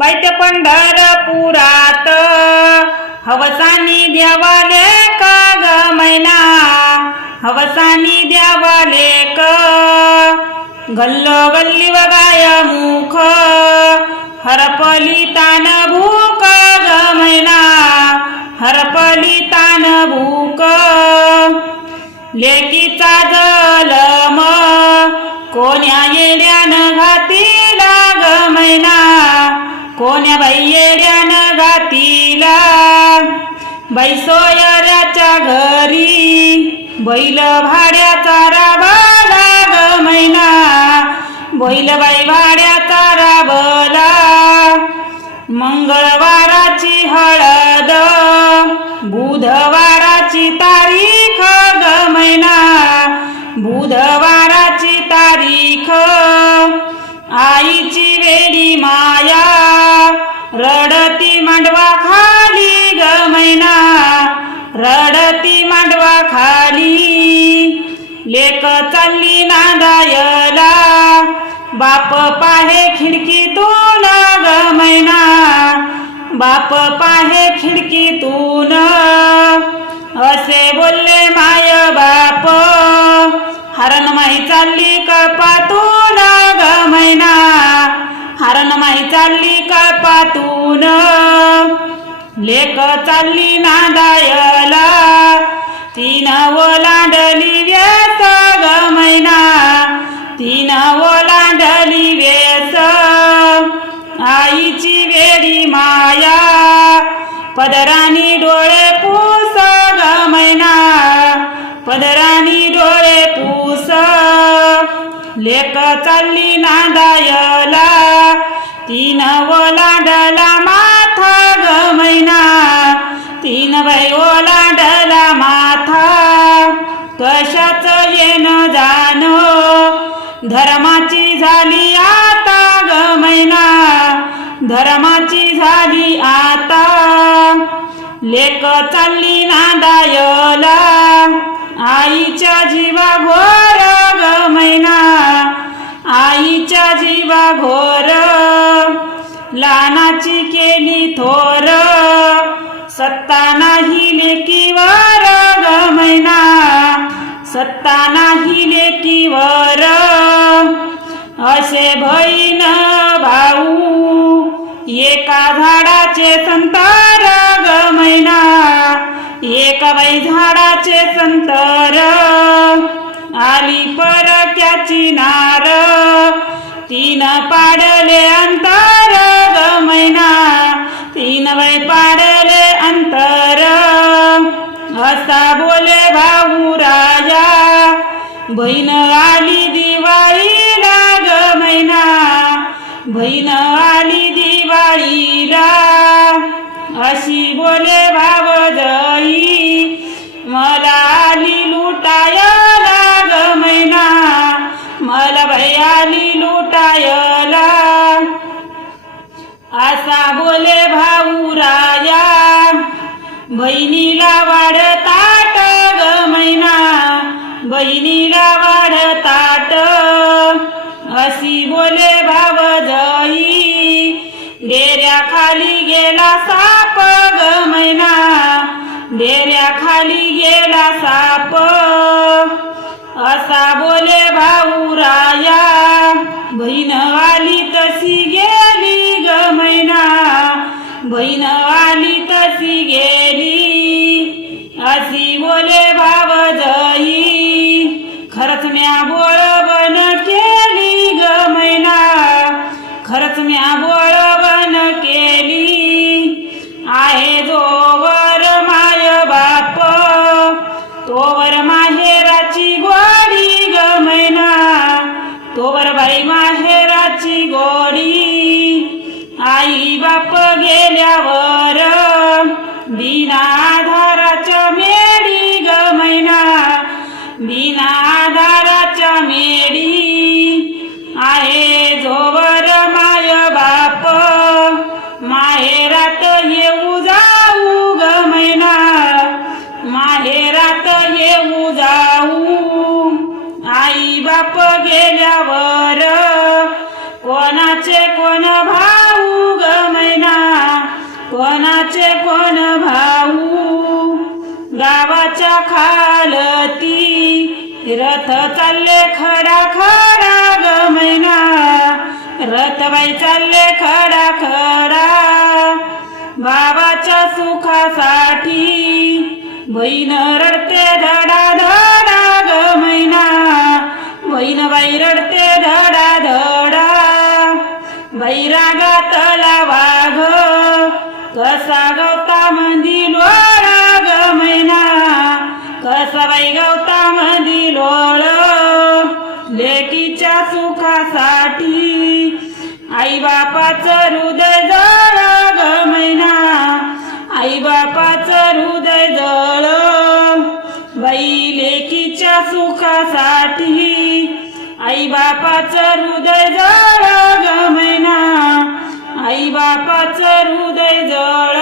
बैत पंढरपुरात हवसानी द्यावाले का ग मैना? हवसानी द्यावाले क? गल्लो गल्ली वगाय मुख हरपली तान भूक ग मैना? हरपली तान भूक लेकीचा चादर कोण्या बाई येड्यानं घातीला बाई घरी बैल भाड्याचा राबला ग मैना. बैल बाई भाड्याचा राबला. मंगळवार लेक चालली नांदायला. बाप पाहे खिडकीतून ग मैना. बाप पाहे खिडकीतून. असे बोलले माय बाप. हरणमाई चालली कपातून ग मैना. हरण माई चालली कपातून. लेक चालली नादायला. तीन ओलांडली व्यस्त धर्माची झाली आता ग मैना. धर्माची झाली आता. लेक चालली नांदायला. आईच्या जीवा घोर ग मैना. आईच्या जीवा घोर. लानाची केली थोर. सत्ता नाही लेकीवर ग मैना. सत्ता नाही लेकीवर. असे भैन भाऊ एका झाडाचे संतर ग मैना एका बाई झाडाचे संतर. आली परक्याची नार तीन पाडले अंतर बहीण आली दिवाळीला अशी बोले भावजई मला आली लुटाया. खाली गेला साप. असा बोले भाऊ राया बहीण आली Dina. चालले खडा खडा ग मैना. रथबाई चालले खडा खडा. बाबाच्या सुखासाठी बहीण रडते धा पाठी. आई बापाचं हृदय जळ ग मैना आई बापाचं हृदय जळ बाई लेकीच्या सुखासाठी. आई बापाचं हृदय जळ ग मैना आई बापाचं हृदय जळ